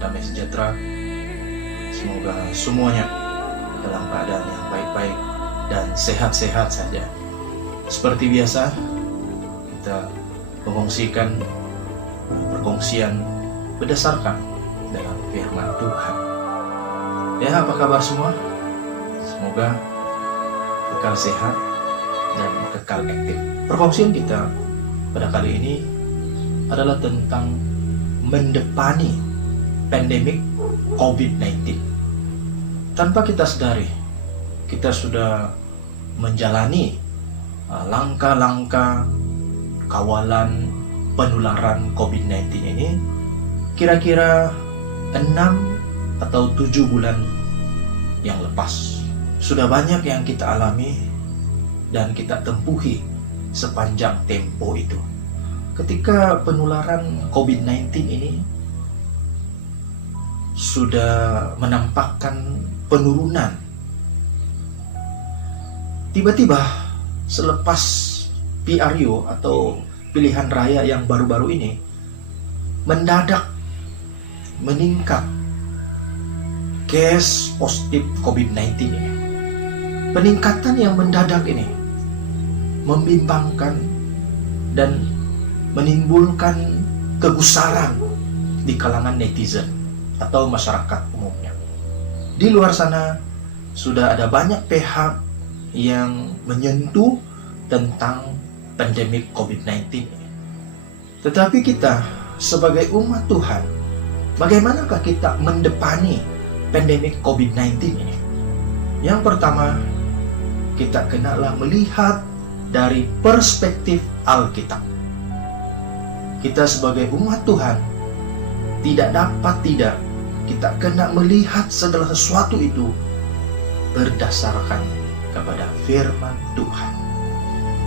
damai sejahtera. Semoga semuanya dalam keadaan yang baik-baik dan sehat-sehat saja. Seperti biasa, kita mengongsikan perkongsian berdasarkan dalam firman Tuhan. Ya, apa kabar semua? Semoga kekal sehat dan kekal aktif. Perkongsian kita pada kali ini adalah tentang mendepani pandemik COVID-19. Tanpa kita sadari, kita sudah menjalani langkah-langkah kawalan penularan COVID-19 ini kira-kira 6 atau 7 bulan yang lepas. Sudah banyak yang kita alami dan kita tempuhi sepanjang tempo itu. Ketika penularan COVID-19 ini sudah menampakkan penurunan, tiba-tiba selepas PRU atau pilihan raya yang baru-baru ini mendadak meningkat case positif COVID-19 ini. Peningkatan yang mendadak ini membimbangkan dan menimbulkan kegusaran di kalangan netizen atau masyarakat umumnya. Di luar sana sudah ada banyak pihak yang menyentuh tentang pandemik COVID-19 ini. Tetapi kita sebagai umat Tuhan, bagaimanakah kita mendepani pandemik COVID-19 ini? Yang pertama, kita kenalah melihat dari perspektif Alkitab. Kita sebagai umat Tuhan kita kena melihat segala sesuatu itu berdasarkan kepada firman Tuhan.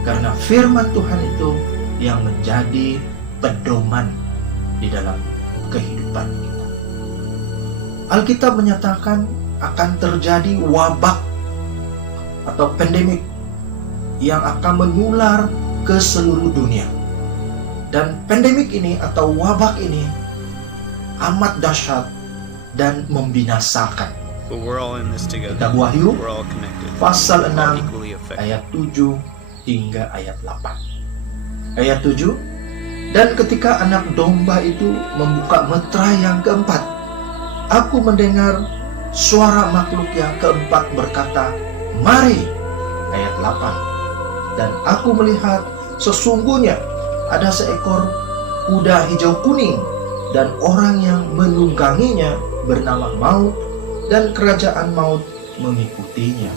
Karena firman Tuhan itu yang menjadi pedoman di dalam kehidupan kita. Alkitab menyatakan akan terjadi wabak atau pandemik yang akan menular ke seluruh dunia. Dan pandemik ini atau wabak ini amat dahsyat dan membinasakan. Kitab Wahyu pasal 6 ayat 7 hingga ayat 8. Ayat 7, dan ketika anak domba itu membuka meterai yang keempat, aku mendengar suara makhluk yang keempat berkata, "Mari." Ayat 8, dan aku melihat sesungguhnya ada seekor kuda hijau kuning, dan orang yang menungganginya bernama Maut, dan kerajaan maut mengikutinya.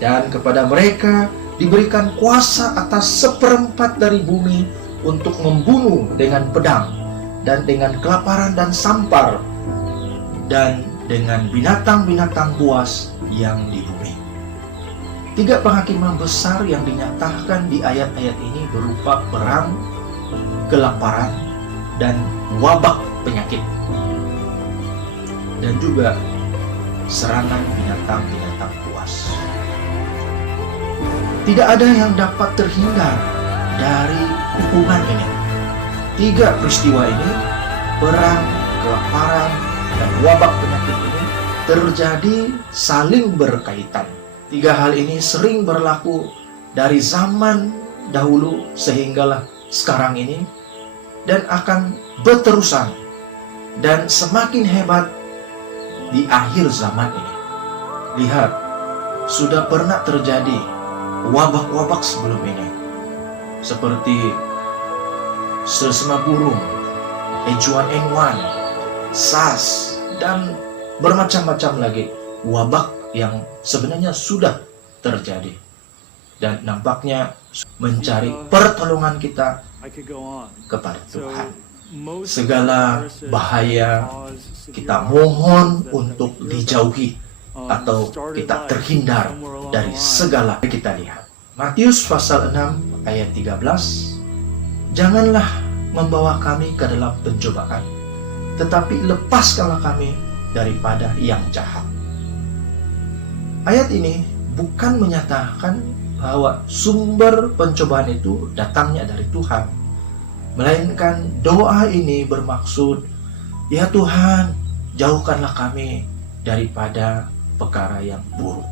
Dan kepada mereka diberikan kuasa atas 1/4 dari bumi untuk membunuh dengan pedang, dan dengan kelaparan dan sampar, dan dengan binatang-binatang buas yang di bumi. 3 penghakiman besar yang dinyatakan di ayat-ayat ini berupa perang, kelaparan, dan wabak penyakit, dan juga serangan binatang-binatang buas. Tidak ada yang dapat terhindar dari hukuman ini. 3 peristiwa ini, perang, kelaparan, dan wabak penyakit ini terjadi saling berkaitan. 3 hal ini sering berlaku dari zaman dahulu sehinggalah sekarang ini, dan akan berterusan dan semakin hebat di akhir zaman ini. Lihat, sudah pernah terjadi wabak-wabak sebelum ini, seperti selsema burung, H1N1, SARS, dan bermacam-macam lagi wabak yang sebenarnya sudah terjadi, dan nampaknya mencari pertolongan kita kepada Tuhan. Segala bahaya kita mohon untuk dijauhi atau kita terhindar dari segala. Kita lihat Matius pasal 6 ayat 13, janganlah membawa kami ke dalam pencobaan, tetapi lepaskanlah kami daripada yang jahat. Ayat ini bukan menyatakan bahwa sumber pencobaan itu datangnya dari Tuhan, melainkan doa ini bermaksud Ya Tuhan, jauhkanlah kami daripada perkara yang buruk.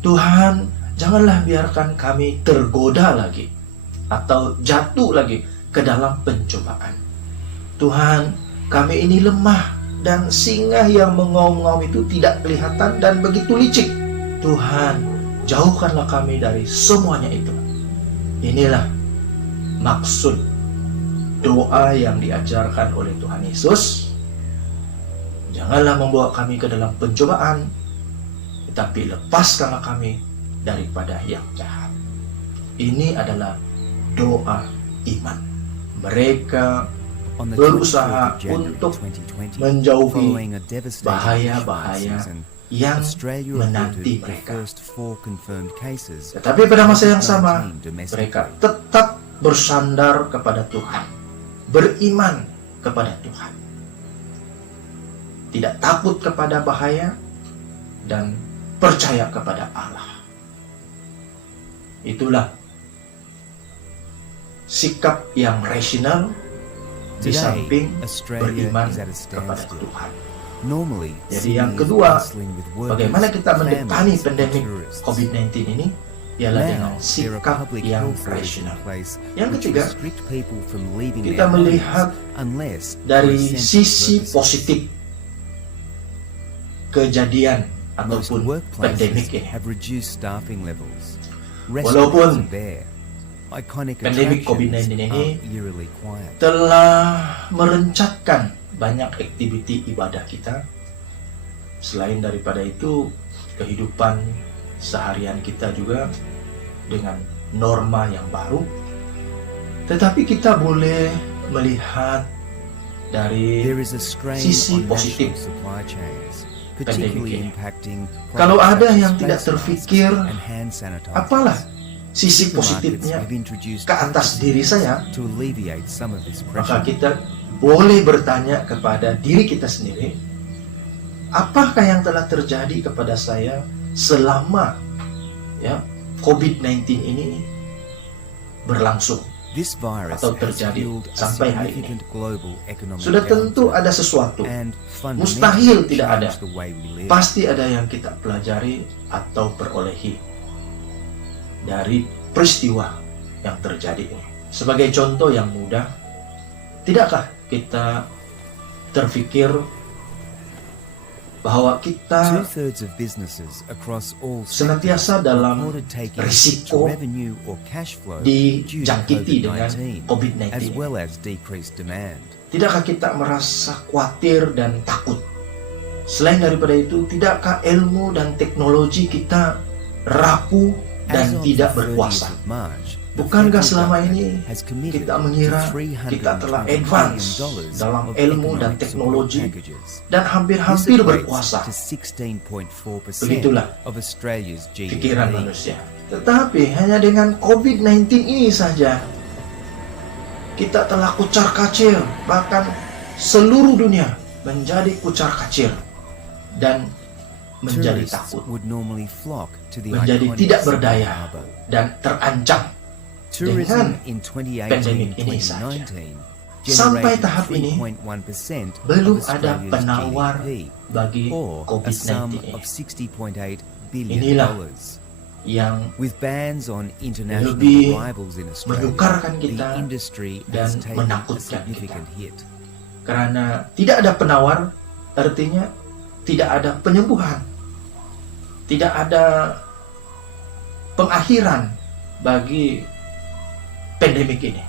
Tuhan, janganlah biarkan kami tergoda lagi atau jatuh lagi ke dalam pencobaan. Tuhan, kami ini lemah dan singa yang mengaum-ngaum itu tidak kelihatan dan begitu licik. Tuhan, jauhkanlah kami dari semuanya itu. Inilah maksud doa yang diajarkan oleh Tuhan Yesus. Janganlah membawa kami ke dalam pencobaan, tetapi lepaskanlah kami daripada yang jahat. Ini adalah doa iman. Mereka berusaha untuk menjauhi bahaya-bahaya yang menanti mereka. Tetapi pada masa yang sama, mereka tetap bersandar kepada Tuhan, beriman kepada Tuhan, tidak takut kepada bahaya, dan percaya kepada Allah. Itulah sikap yang rasional di samping beriman kepada Tuhan. Jadi yang kedua, bagaimana kita mendekati pandemi COVID-19 ini ialah dengan sikap yang rasional. Yang ketiga, kita melihat dari sisi positif kejadian ataupun pandemik ini. Walaupun pandemik COVID-19 ini telah merencatkan banyak aktiviti ibadah kita, selain daripada itu kehidupan seharian kita juga dengan norma yang baru, tetapi kita boleh melihat dari sisi positif pandemik ini. Kalau ada yang tidak terfikir, apalah sisi positifnya ke atas diri saya, maka kita boleh bertanya kepada diri kita sendiri, apakah yang telah terjadi kepada saya selama COVID-19 ini berlangsung atau terjadi sampai hari ini. Sudah tentu ada sesuatu, mustahil tidak ada. Pasti ada yang kita pelajari atau perolehi dari peristiwa yang terjadi ini. Sebagai contoh yang mudah, tidakkah kita terfikir bahwa kita senantiasa dalam risiko dijangkiti dengan COVID-19? Tidakkah kita merasa khawatir dan takut? Selain daripada itu, tidakkah ilmu dan teknologi kita rapuh dan tidak berkuasa? Bukankah selama ini kita mengira kita telah advance dalam ilmu dan teknologi dan hampir-hampir berkuasa? Begitulah pikiran manusia. Tetapi hanya dengan COVID-19 ini saja kita telah kucar-kacir, bahkan seluruh dunia menjadi kucar-kacir dan menjadi takut, menjadi tidak berdaya dan terancam dengan pandemik ini saja. Sampai tahap ini belum ada penawar bagi COVID-19 ini. Inilah yang lebih menyukarkan kita dan menakutkan kita. Karena tidak ada penawar, artinya tidak ada penyembuhan, tidak ada pengakhiran bagi pandemik ini,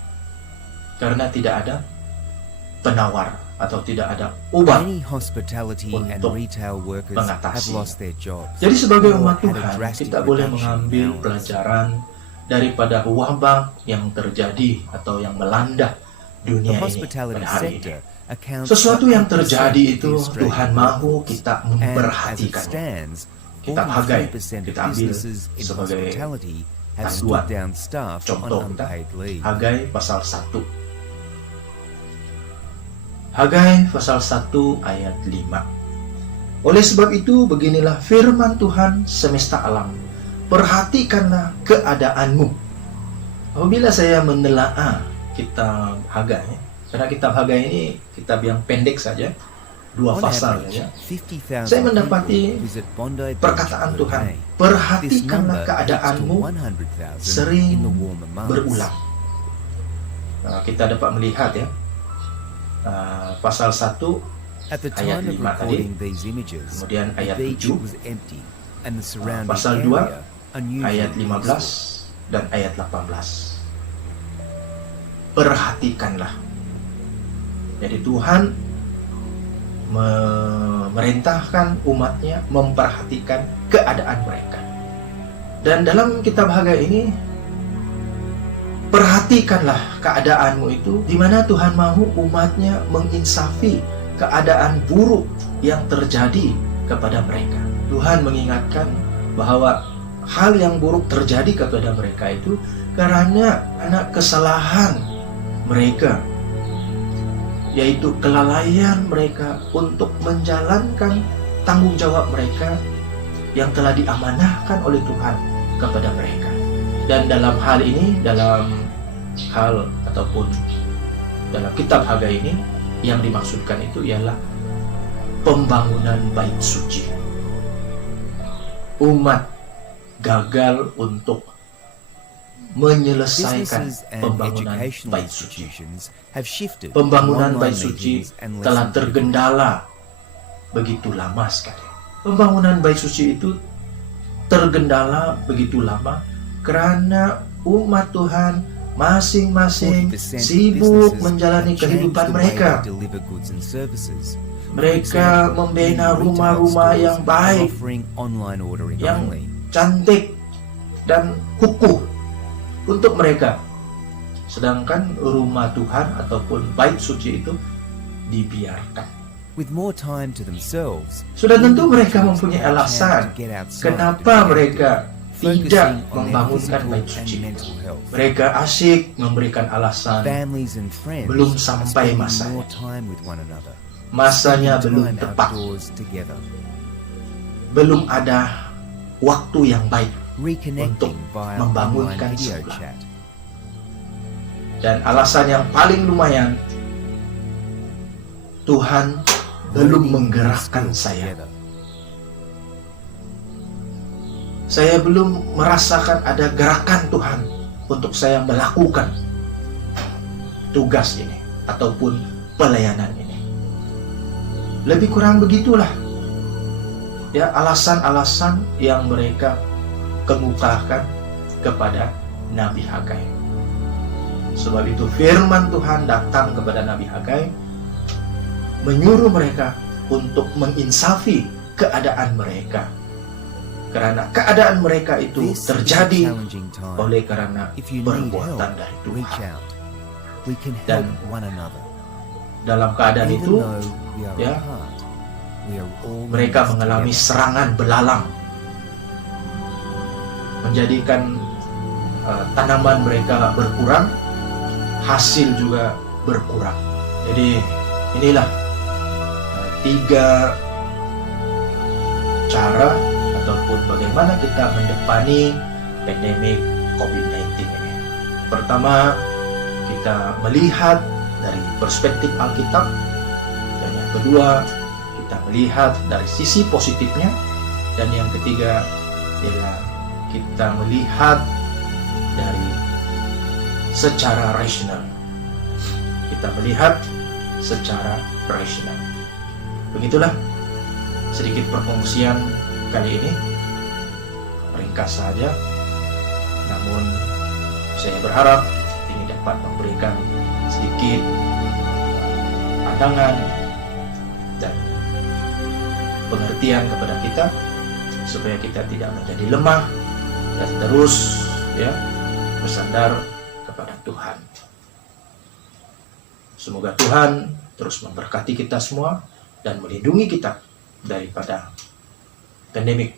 karena tidak ada penawar atau tidak ada obat untuk mengatasi. Jadi sebagai umat Tuhan, kita boleh mengambil pelajaran daripada wabah yang terjadi atau yang melanda dunia ini pada hari ini. Sesuatu yang terjadi itu Tuhan mahu kita memperhatikannya. Kitab Hagai kita ambil sebagai panduan contoh kita. Hagai pasal 1. Hagai pasal 1 ayat 5. Oleh sebab itu beginilah firman Tuhan semesta alam, perhatikanlah keadaanmu. Apabila saya menelaah kitab Hagai, Karena kitab Hagai ini kitab yang pendek saja, 2 pasal saja. Saya mendapati perkataan Tuhan, perhatikanlah keadaanmu sering berulang. Nah, kita dapat melihat ya, pasal 1 ayat 5 tadi, kemudian ayat 7, pasal 2 ayat 15 dan ayat 18. Perhatikanlah. Jadi Tuhan memerintahkan umatnya memperhatikan keadaan mereka. Dan dalam kitab Hagai ini, perhatikanlah keadaanmu itu, di mana Tuhan mau umatnya menginsafi keadaan buruk yang terjadi kepada mereka. Tuhan mengingatkan bahwa hal yang buruk terjadi kepada mereka itu karena kesalahan mereka, yaitu kelalaian mereka untuk menjalankan tanggung jawab mereka yang telah diamanahkan oleh Tuhan kepada mereka. Dan dalam hal ini, dalam hal ataupun dalam kitab Hagai ini, yang dimaksudkan itu ialah pembangunan bait suci. Umat gagal untuk menyelesaikan pembangunan bait suci. Pembangunan bait suci telah tergendala begitu lama sekali. Pembangunan bait suci itu tergendala begitu lama karena umat Tuhan masing-masing sibuk menjalani kehidupan mereka. Mereka membina rumah-rumah yang baik, yang cantik dan kukuh untuk mereka, sedangkan rumah Tuhan ataupun bait suci itu dibiarkan. Sudah tentu mereka mempunyai alasan kenapa mereka tidak membangunkan bait suci. Mereka asyik memberikan alasan belum sampai masanya. Masanya belum tepat. Belum ada waktu yang baik untuk membangunkan sekolah. Dan alasan yang paling lumayan, Tuhan belum menggerakkan saya. Saya belum merasakan ada gerakan Tuhan untuk saya melakukan tugas ini ataupun pelayanan ini. Lebih kurang begitulah ya alasan-alasan yang mereka kemukakan kepada Nabi Hagai. Sebab itu firman Tuhan datang kepada Nabi Hagai, menyuruh mereka untuk menginsafi keadaan mereka, karena keadaan mereka itu terjadi oleh karena perbuatan dari Tuhan. Dan dalam keadaan itu ya, mereka mengalami serangan belalang, menjadikan tanaman mereka berkurang, hasil juga berkurang. Jadi inilah 3 cara ataupun bagaimana kita mendepani pandemik COVID-19 ini. Pertama, kita melihat dari perspektif Alkitab, dan yang kedua, kita melihat dari sisi positifnya, dan yang ketiga ialah kita melihat dari secara rasional. Kita melihat secara rasional. Begitulah sedikit perkongsian kali ini, ringkas saja, namun saya berharap ini dapat memberikan sedikit pandangan dan pengertian kepada kita, supaya kita tidak menjadi lemah dan terus ya bersandar kepada Tuhan. Semoga Tuhan terus memberkati kita semua dan melindungi kita daripada pandemik